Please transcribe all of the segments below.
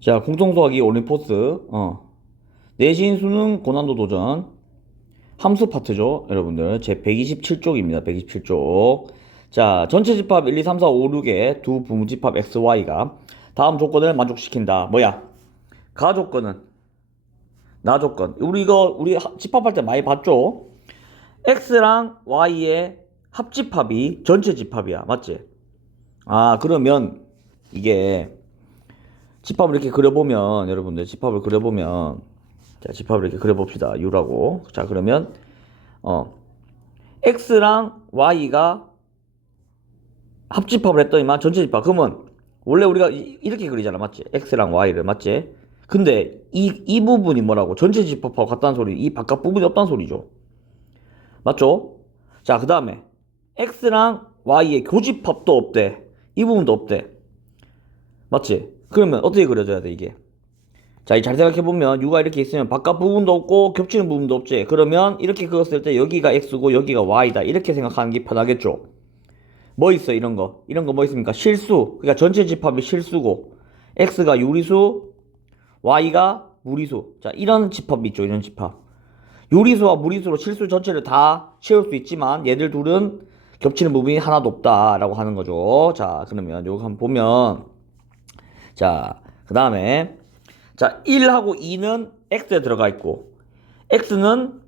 자, 공통수학이 올림포스, 내신 수능 고난도 도전, 함수 파트죠, 여러분들. 제 127쪽입니다, 127쪽. 자, 전체 집합 1, 2, 3, 4, 5, 6의 두 부문집합 x, y가 다음 조건을 만족시킨다. 뭐야? 가조건은, 나조건. 우리 집합할 때 많이 봤죠? x랑 y의 합집합이 전체 집합이야. 맞지? 아, 그러면 이게 집합을 이렇게 그려보면, 여러분들 집합을 그려보면, 자, 집합을 이렇게 그려봅시다. u라고. 자, 그러면 x랑 y가 합집합을 했더니만 전체 집합. 그러면 원래 우리가 이렇게 그리잖아. 맞지? x랑 y를. 맞지? 근데 이 부분이 뭐라고? 전체 집합하고 같다는 소리. 이 바깥 부분이 없다는 소리죠. 맞죠? 자, 그 다음에 x랑 y의 교집합도 없대. 이 부분도 없대. 맞지? 그러면 어떻게 그려져야 돼, 이게? 자, 잘 생각해보면 u가 이렇게 있으면 바깥 부분도 없고 겹치는 부분도 없지. 그러면 이렇게 그었을 때 여기가 x고 여기가 y다. 이렇게 생각하는 게 편하겠죠. 뭐 있어, 이런 거? 이런 거 뭐 있습니까? 실수. 그러니까 전체 집합이 실수고 x가 유리수, y가 무리수. 자, 이런 집합이 있죠. 이런 집합. 유리수와 무리수로 실수 전체를 다 채울 수 있지만 얘들 둘은 겹치는 부분이 하나도 없다라고 하는 거죠. 자, 그러면 요거 한번 보면, 자, 그 다음에, 자, 1하고 2는 x에 들어가 있고 x는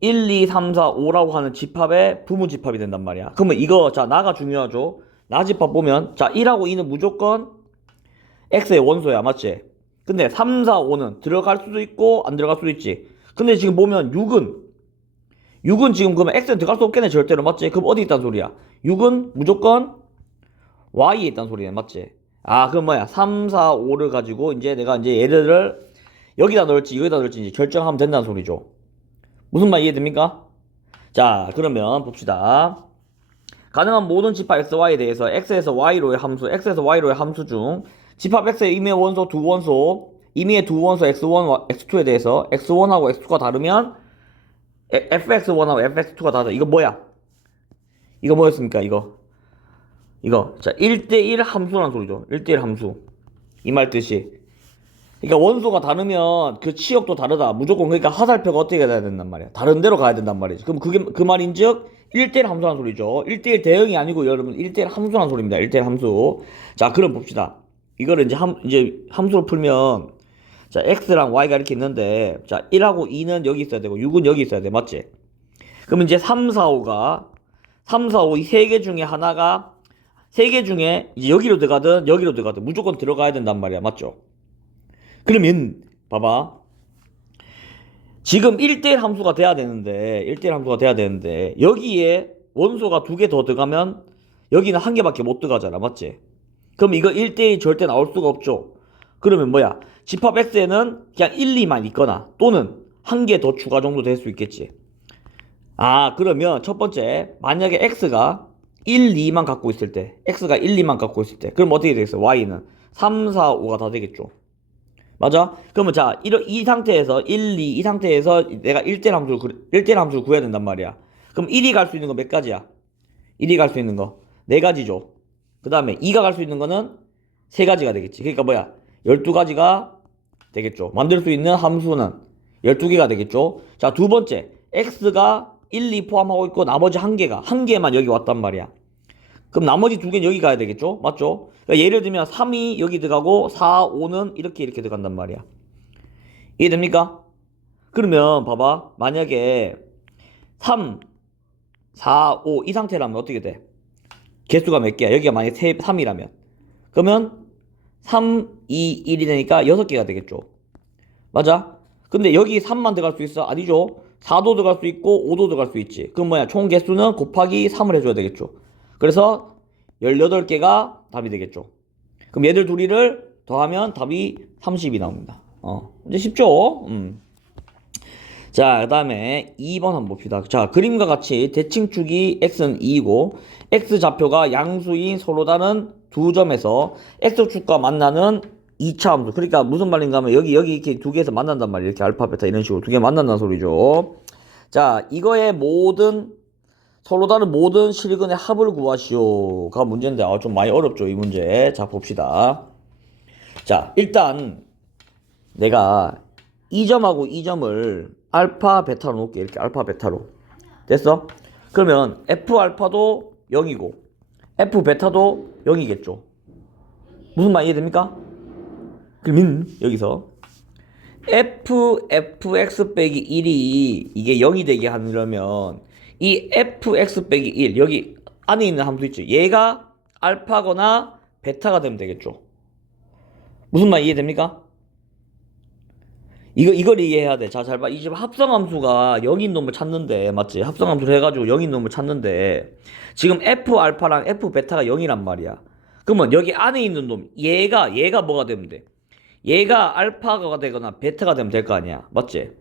1, 2, 3, 4, 5라고 하는 집합의 부문집합이 된단 말이야. 그러면 이거, 자, 나가 중요하죠. 나 집합 보면, 자, 1하고 2는 무조건 x의 원소야. 맞지? 근데 3, 4, 5는 들어갈 수도 있고 안 들어갈 수도 있지. 근데 지금 보면 6은 지금 그러면 x는 들어갈 수 없겠네, 절대로. 맞지? 그럼 어디 있단 소리야? 6은 무조건 y에 있단 소리네. 맞지? 아, 그럼 뭐야? 3, 4, 5를 가지고 이제 내가 이제 얘들을 여기다 넣을지 여기다 넣을지 이제 결정하면 된다는 소리죠. 무슨 말 이해됩니까? 자, 그러면 봅시다. 가능한 모든 집합 x, y에 대해서 x에서 y로의 함수, x에서 y로의 함수 중 집합 x의 임의의 원소 두 원소, 임의의 두 원소 x1, x2에 대해서 x1하고 x2가 다르면 fx1하고 fx2가 다르다. 이거 뭐야? 이거 뭐였습니까? 이거. 자, 1대1 함수라는 소리죠. 1대1 함수. 이 말 뜻이. 그러니까 원소가 다르면 그 치역도 다르다. 무조건. 그러니까 화살표가 어떻게 돼야 된단 말이야. 다른 데로 가야 된단 말이지. 그럼 그게 그 말인즉 1대1 함수라는 소리죠. 1대1 대응이 아니고 여러분 1대1 함수라는 소리입니다. 1대1 함수. 자, 그럼 봅시다. 이거를 이제 함수로 풀면, 자, x랑 y가 이렇게 있는데, 자, 1하고 2는 여기 있어야 되고 6은 여기 있어야 돼. 맞지? 그럼 이제 3, 4, 5가 3, 4, 5 이 세 개 중에 하나가, 세 개 중에 이제 여기로 들어가든 여기로 들어가든 무조건 들어가야 된단 말이야. 맞죠? 그러면 봐봐. 지금 1대1 함수가 돼야 되는데, 1대1 함수가 돼야 되는데, 여기에 원소가 두 개 더 들어가면 여기는 한 개밖에 못 들어가잖아. 맞지? 그럼 이거 1대1 절대 나올 수가 없죠. 그러면 뭐야? 집합 x에는 그냥 1, 2만 있거나 또는 한 개 더 추가 정도 될 수 있겠지. 아, 그러면 첫 번째, 만약에 x가 1, 2만 갖고 있을 때, x가 1, 2만 갖고 있을 때, 그럼 어떻게 되겠어? y는 3, 4, 5가 다 되겠죠. 맞아? 그러면 자, 이 상태에서 1, 2, 이 상태에서 내가 1대1 함수를 구해야 된단 말이야. 그럼 1이 갈 수 있는 거 몇 가지야? 1이 갈 수 있는 거 네 가지죠. 그 다음에 2가 갈 수 있는 거는 세 가지가 되겠지. 그러니까 뭐야? 12가지가 되겠죠. 만들 수 있는 함수는 12개가 되겠죠. 자, 두 번째, x가 1, 2 포함하고 있고 나머지 한 개만 여기 왔단 말이야. 그럼 나머지 두 개는 여기 가야 되겠죠? 맞죠? 그러니까 예를 들면 3이 여기 들어가고 4, 5는 이렇게 들어간단 말이야. 이해됩니까? 그러면 봐봐. 만약에 3, 4, 5 이 상태라면 어떻게 돼? 개수가 몇 개야? 여기가 만약에 3이라면. 그러면 3, 2, 1이 되니까 6개가 되겠죠. 맞아? 근데 여기 3만 들어갈 수 있어? 아니죠. 4도 들어갈 수 있고 5도 들어갈 수 있지. 그럼 뭐야? 총 개수는 곱하기 3을 해줘야 되겠죠. 그래서 18개가 답이 되겠죠. 그럼 얘들 둘이를 더하면 답이 30이 나옵니다. 이제 쉽죠? 자, 그 다음에 2번 한번 봅시다. 자, 그림과 같이 대칭축이 x는 2이고 x좌표가 양수인 서로 다른 두 점에서 x축과 만나는 2차 함수. 그러니까 무슨 말인가 하면 여기 이렇게 두 개에서 만난단 말이에요. 이렇게 알파, 베타 이런 식으로 두 개 만난다는 소리죠. 자, 이거의 서로 다른 모든 실근의 합을 구하시오가 문제인데 좀 많이 어렵죠, 이 문제. 자, 봅시다. 자, 일단 내가 이 점하고 이 점을 알파 베타로 놓을게. 이렇게 알파 베타로. 됐어? 그러면 f 알파도 0이고 f 베타도 0이겠죠. 무슨 말 이해됩니까? 그러면 여기서 fx 빼기 1이 이게 0이 되게 하려면 이 fx 빼기 1 여기 안에 있는 함수 있죠. 얘가 알파거나 베타가 되면 되겠죠. 무슨 말 이해됩니까? 이걸 이해해야 돼. 자, 잘 봐. 이 집 합성함수가 0인 놈을 찾는데, 맞지? 합성함수를 해가지고 0인 놈을 찾는데, 지금 F 알파랑 F 베타가 0이란 말이야. 그러면 여기 안에 있는 놈, 얘가 뭐가 되면 돼? 얘가 알파가 되거나 베타가 되면 될 거 아니야. 맞지?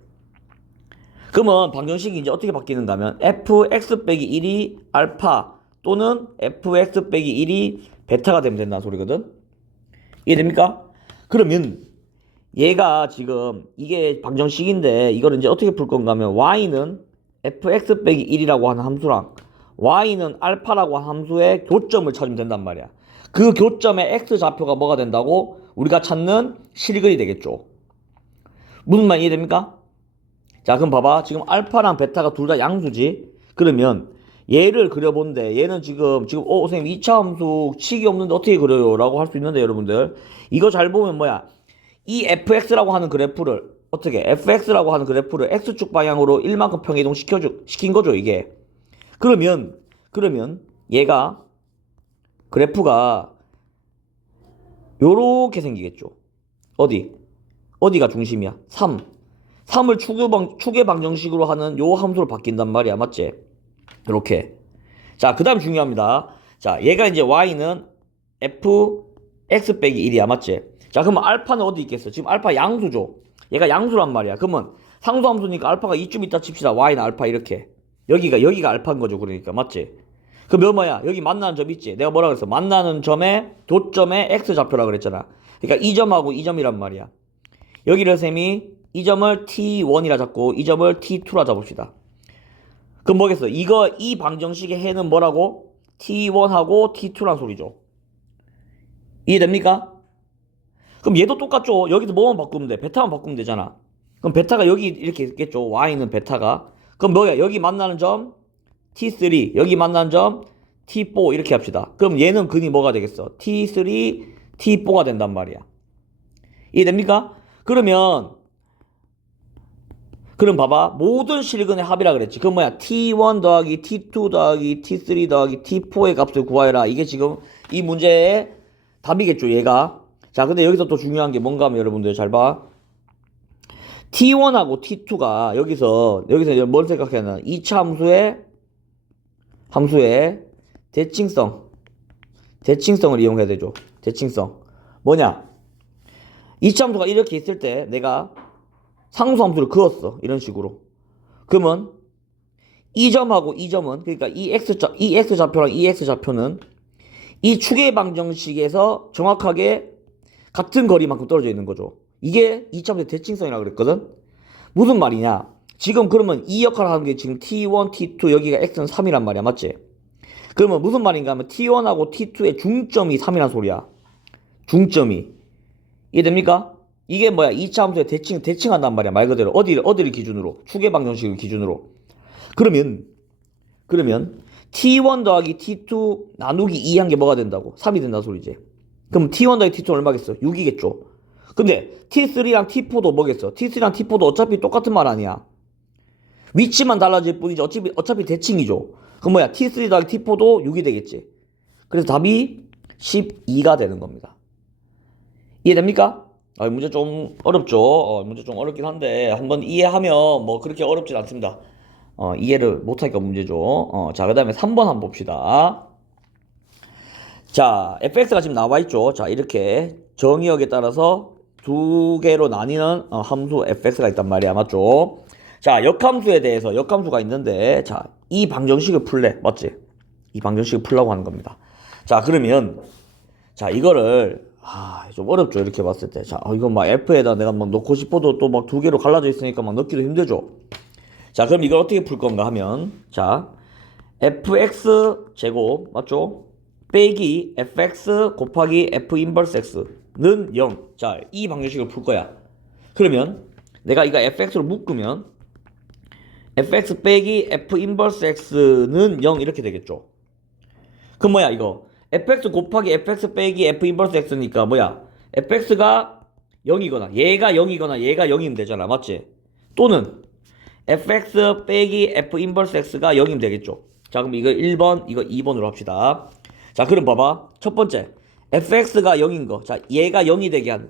그러면 방정식이 이제 어떻게 바뀌는가 하면, fx 빼기 1이 알파 또는 fx 빼기 1이 베타가 되면 된다는 소리거든? 이해됩니까? 그러면, 얘가 지금 이게 방정식인데 이걸 이제 어떻게 풀 건가 하면 y는 fx 빼기 1이라고 하는 함수랑 y는 알파라고 하는 함수의 교점을 찾으면 된단 말이야. 그 교점의 x 좌표가 뭐가 된다고? 우리가 찾는 실근이 되겠죠. 무슨 말 이해됩니까? 자, 그럼 봐봐. 지금 알파랑 베타가 둘 다 양수지. 그러면 얘를 그려본데 얘는 지금 선생님 2차 함수 식이 없는데 어떻게 그려요? 라고 할 수 있는데 여러분들 이거 잘 보면 뭐야? 이 fx라고 하는 그래프를 어떻게 fx라고 하는 그래프를 x축 방향으로 1만큼 평이동 시킨 거죠, 이게. 그러면 얘가 그래프가 요렇게 생기겠죠. 어디가 중심이야? 3을 축의 방정식으로 하는 요 함수로 바뀐단 말이야. 맞지? 이렇게. 자, 그 다음 중요합니다. 자, 얘가 이제 y는 fx 빼기 1이야. 맞지? 자, 그러면 알파는 어디 있겠어? 지금 알파 양수죠. 얘가 양수란 말이야. 그러면 상수함수니까 알파가 이쯤 있다 칩시다. y는 알파 이렇게. 여기가 알파인 거죠. 그러니까 맞지? 그럼 뭐야? 여기 만나는 점 있지? 내가 뭐라 그랬어? 만나는 점의 교점의 x좌표라 그랬잖아. 그러니까 이 점하고 이 점이란 말이야. 여기를 쌤이 이 점을 t1이라 잡고 이 점을 t2라 잡읍시다. 그럼 뭐겠어? 이 방정식의 해는 뭐라고? t1하고 t2란 소리죠. 이해됩니까? 그럼 얘도 똑같죠. 여기서 뭐만 바꾸면 돼? 베타만 바꾸면 되잖아. 그럼 베타가 여기 이렇게 있겠죠. y는 베타가. 그럼 뭐야? 여기 만나는 점 t3, 여기 만나는 점 t4 이렇게 합시다. 그럼 얘는 근이 뭐가 되겠어? t3, t4가 된단 말이야. 이해됩니까? 그럼 봐봐. 모든 실근의 합이라 그랬지. 그럼 뭐야? t1 더하기 t2 더하기 t3 더하기 t4의 값을 구하여라. 이게 지금 이 문제의 답이겠죠. 얘가. 자, 근데 여기서 또 중요한 게 뭔가 하면 여러분들 잘 봐. t1하고 t2가 여기서 뭘 생각해야 하나? 2차 함수의 대칭성을 이용해야 되죠. 대칭성. 뭐냐? 2차 함수가 이렇게 있을 때 내가 상수 함수를 그었어. 이런 식으로. 그러면 이 점하고 이 점은 그러니까 이 x좌표랑 이 x좌표는 이 축의 방정식에서 정확하게 같은 거리만큼 떨어져 있는 거죠. 이게 2차 함수의 대칭성이라고 그랬거든. 무슨 말이냐? 지금 그러면 이 역할을 하는 게 지금 t1, t2 여기가 x는 3이란 말이야. 맞지? 그러면 무슨 말인가 하면 t1하고 t2의 중점이 3이란 소리야. 중점이. 이해됩니까? 이게 뭐야? 2차 함수의 대칭한단 말이야. 말 그대로. 어디를 기준으로? 축의 방정식을 기준으로. 그러면 t1 더하기 t2 나누기 2 한 게 뭐가 된다고? 3이 된다 소리지. 그럼 t1 더하기 t2는 얼마겠어? 6이겠죠. 근데 t3랑 t4도 뭐겠어? t3랑 t4도 어차피 똑같은 말 아니야. 위치만 달라질 뿐이지 어차피 대칭이죠. 그럼 뭐야? t3 더하기 t4도 6이 되겠지. 그래서 답이 12가 되는 겁니다. 이해됩니까? 문제 좀 어렵죠. 문제 좀 어렵긴 한데 한번 이해하면 뭐 그렇게 어렵진 않습니다. 이해를 못하니까 문제죠. 자, 그 다음에 3번 한번 봅시다. 자, fx가 지금 나와 있죠. 자, 이렇게 정의역에 따라서 두 개로 나뉘는 함수 fx가 있단 말이야. 맞죠? 자, 역함수에 대해서 역함수가 있는데 자, 이 방정식을 풀래. 맞지? 이 방정식을 풀라고 하는 겁니다. 자, 그러면 자, 이거를 좀 어렵죠. 이렇게 봤을 때. 자, 이거 막 f에다 내가 막 넣고 싶어도 또 막 두 개로 갈라져 있으니까 막 넣기도 힘들죠. 자, 그럼 이걸 어떻게 풀 건가 하면 자, fx 제곱 맞죠? 빼기 fx 곱하기 f 인버스 x는 0. 자, 이 방정식을 풀 거야. 그러면 내가 이거 fx로 묶으면 fx 빼기 f 인버스 x는 0 이렇게 되겠죠. 그럼 뭐야 이거 fx 곱하기 fx 빼기 f 인버스 x니까 뭐야 fx가 0이거나 얘가 0이거나 얘가 0이면 되잖아. 맞지? 또는 fx 빼기 f 인버스 x가 0이면 되겠죠. 자 그럼 이거 1번 이거 2번으로 합시다. 자 그럼 봐봐 첫 번째 fx가 0인 거. 자 얘가 0이 되게 하는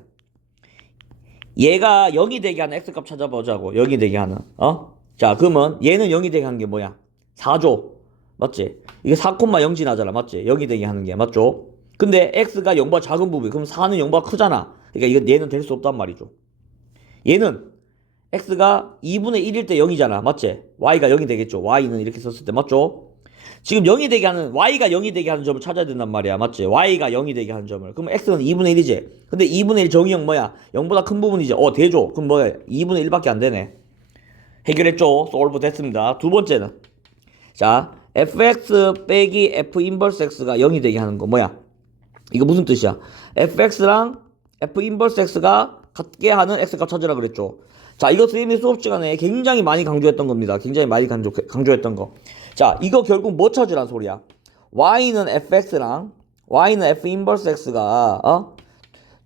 얘가 0이 되게 하는 x값 찾아보자고. 0이 되게 하는 자 그러면 얘는 0이 되게 하는 게 뭐야 4죠. 맞지? 이게 4,0 지나잖아. 맞지? 0이 되게 하는 게 맞죠? 근데 x가 0보다 작은 부분 그럼 4는 0보다 크잖아. 그러니까 이건 얘는 될 수 없단 말이죠. 얘는 x가 2분의 1일 때 0이잖아. 맞지? y가 0이 되겠죠. y는 이렇게 썼을 때 맞죠? 지금 0이 되게 하는 y가 0이 되게 하는 점을 찾아야 된단 말이야. 맞지? y가 0이 되게 하는 점을. 그럼 x는 2분의 1이지. 근데 2분의 1 정의형 뭐야? 0보다 큰 부분이지. 되죠. 그럼 뭐야? 2분의 1밖에 안 되네. 해결했죠. 솔브 됐습니다. 두 번째는 자 fx 빼기 f 인버스 x가 0이 되게 하는 거 뭐야? 이거 무슨 뜻이야? fx랑 f 인버스 x가 같게 하는 x값 찾으라 그랬죠. 자 이거 선생님이 수업 시간에 굉장히 많이 강조했던 겁니다. 굉장히 많이 강조했던 거. 자 이거 결국 뭐 찾으란 소리야? y는 fx랑 y는 f 인버스 x가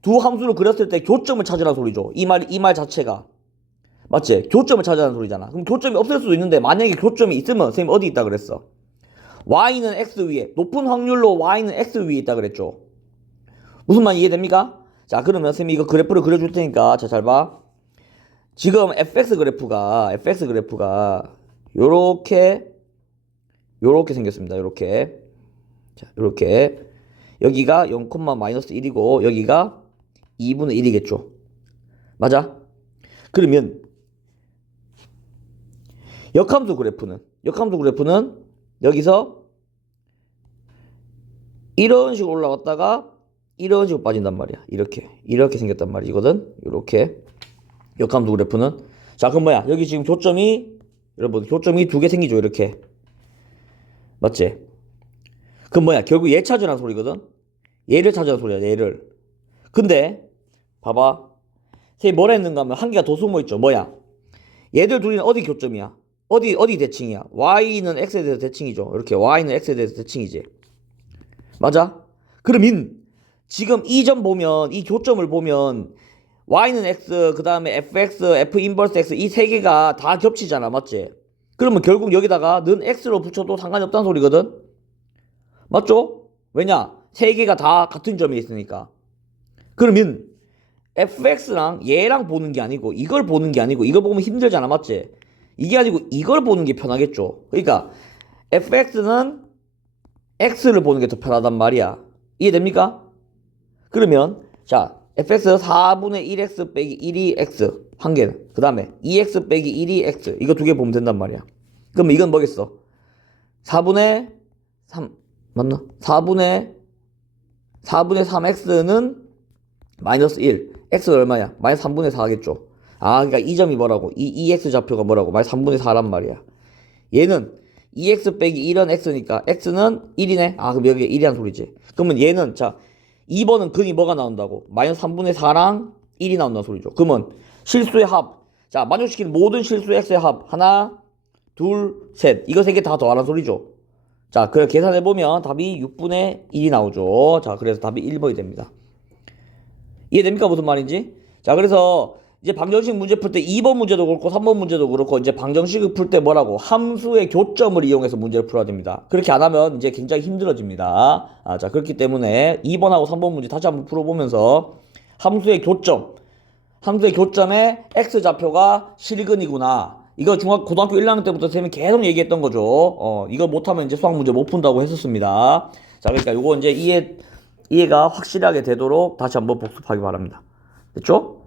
두 함수를 그렸을 때 교점을 찾으란 소리죠. 이 말 자체가 맞지? 교점을 찾으라는 소리잖아. 그럼 교점이 없을 수도 있는데 만약에 교점이 있으면 선생님 어디 있다 그랬어? y는 x 위에 높은 확률로 y는 x 위에 있다 그랬죠. 무슨 말 이해됩니까? 자 그러면 선생님이 이거 그래프를 그려줄 테니까 자 잘 봐. 지금 fx 그래프가 요렇게 생겼습니다. 요렇게 자 요렇게 여기가 0, 마이너스 1이고 여기가 2분의 1이겠죠. 맞아? 그러면 역함수 그래프는 여기서 이런 식으로 올라갔다가 이런 식으로 빠진단 말이야. 이렇게 생겼단 말이거든. 이렇게 역함수 그래프는 자 그럼 뭐야 여기 지금 여러분 교점이 두 개 생기죠. 이렇게 맞지? 그럼 뭐야 결국 얘 찾으라는 소리거든. 얘를 찾으라는 소리야. 얘를. 근데 봐봐 쟤 뭐라 했는가 하면 한 개가 더 숨어있죠. 뭐야 얘들 둘이는 어디 교점이야? 어디 대칭이야? y는 x에 대해서 대칭이죠. 이렇게 y는 x에 대해서 대칭이지. 맞아? 그러면 지금 이 점 보면 이 교점을 보면 y는 x 그 다음에 fx, f 인버스 x 이 세 개가 다 겹치잖아. 맞지? 그러면 결국 여기다가 는 x로 붙여도 상관이 없다는 소리거든. 맞죠? 왜냐? 세 개가 다 같은 점에 있으니까. 그러면 fx랑 얘랑 보는 게 아니고 이걸 보는 게 아니고 이걸 보면 힘들잖아. 맞지? 이게 아니고 이걸 보는 게 편하겠죠. 그러니까 fx는 x를 보는 게 더 편하단 말이야. 이해됩니까? 그러면 자 fx 4분의 1x 빼기 1이 x 한 개는 그 다음에 2x 빼기 1이 x 이거 두 개 보면 된단 말이야. 그럼 이건 뭐겠어? 4분의 3 맞나? 4분의 3x는 마이너스 1 x가 얼마야? 마이너스 3분의 4겠죠. 그러니까 이 점이 뭐라고? 이 x 좌표가 뭐라고? 마이너스 3분의 4란 말이야. 얘는 2x 빼기 1은 x니까 x는 1이네. 그럼 여기에 1이란 소리지. 그러면 얘는 자 2번은 근이 뭐가 나온다고? 마이너스 3분의 4랑 1이 나온다는 소리죠. 그러면 실수의 합. 자 만족시키는 모든 실수 x의 합. 하나 둘 셋. 이거 세 개 다 더하라는 소리죠. 자 그래 계산해보면 답이 6분의 1이 나오죠. 자 그래서 답이 1번이 됩니다. 이해됩니까? 무슨 말인지? 자 그래서 이제 방정식 문제 풀 때 2번 문제도 그렇고 3번 문제도 그렇고 이제 방정식을 풀 때 뭐라고? 함수의 교점을 이용해서 문제를 풀어야 됩니다. 그렇게 안 하면 이제 굉장히 힘들어집니다. 자 그렇기 때문에 2번하고 3번 문제 다시 한번 풀어보면서 함수의 교점에 x좌표가 실근이구나. 이거 고등학교 1학년 때부터 선생님이 계속 얘기했던 거죠. 이거 못하면 이제 수학 문제 못 푼다고 했었습니다. 자 그러니까 요거 이제 이해가 확실하게 되도록 다시 한번 복습하기 바랍니다. 됐죠?